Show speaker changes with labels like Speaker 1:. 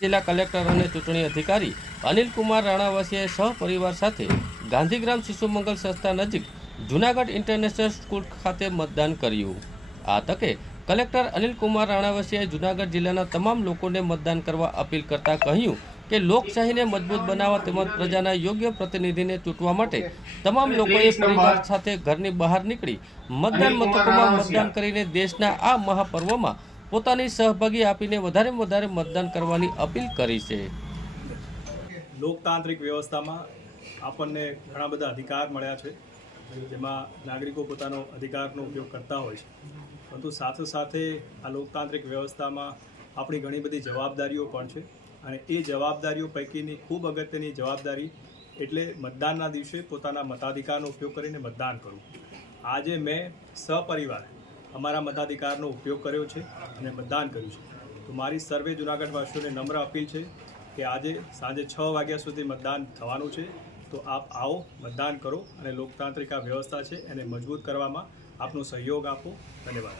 Speaker 1: જિલ્લા કલેક્ટર અને ચૂંટણી અધિકારી અનિલ કુમાર રાણાવાસીએ સહપરિવાર સાથે ગાંધીગ્રામ શિશુ મંગલ સંસ્થા નજીક જૂનાગઢ ઇન્ટરનેશનલ સ્કૂલ ખાતે મતદાન કર્યું. આ તકે કલેક્ટર અનિલકુમાર રાણાવાસીએ જૂનાગઢ જિલ્લાના તમામ લોકોને મતદાન કરવા અપીલ કરતા કહ્યું કે લોકશાહીને મજબૂત બનાવવા તેમજ પ્રજાના યોગ્ય પ્રતિનિધિને ચૂંટવા માટે તમામ લોકોએ પરિવાર સાથે ઘરની બહાર નીકળી મતદાન મથકોમાં મતદાન કરીને દેશના આ મહાપર્વમાં પોતાની સહભાગી આપીને વધારે વધારે મતદાન કરવાની અપીલ કરી છે.
Speaker 2: લોકતાંત્રિક વ્યવસ્થામાં આપણને ઘણા બધા અધિકાર મળ્યા છે. જેમાં નાગરિકો પોતાનો અધિકારનો ઉપયોગ કરતા હોય છે. પરંતુ સાથે સાથે આ લોકતાંત્રિક વ્યવસ્થામાં આપણી ઘણી બધી જવાબદારીઓ પણ છે. અને એ જવાબદારીઓ પૈકીની ખૂબ અગત્યની જવાબદારી એટલે મતદાનના દિવસે પોતાના મતાધિકારનો ઉપયોગ કરીને મતદાન કરવું. આજે મેં સપરિવાર અમારા મતાધિકારનો ઉપયોગ કર્યો છે અને મતદાન કર્યું છે. તો મારી સર્વે જૂનાગઢવાસીઓને નમ્ર અપીલ છે કે આજે સાંજે છ વાગ્યા સુધી મતદાન થવાનું છે. તો આપ આવો, મતદાન કરો અને લોકતાંત્રિક આ વ્યવસ્થા છે એને મજબૂત કરવામાં આપનો સહયોગ આપો. ધન્યવાદ.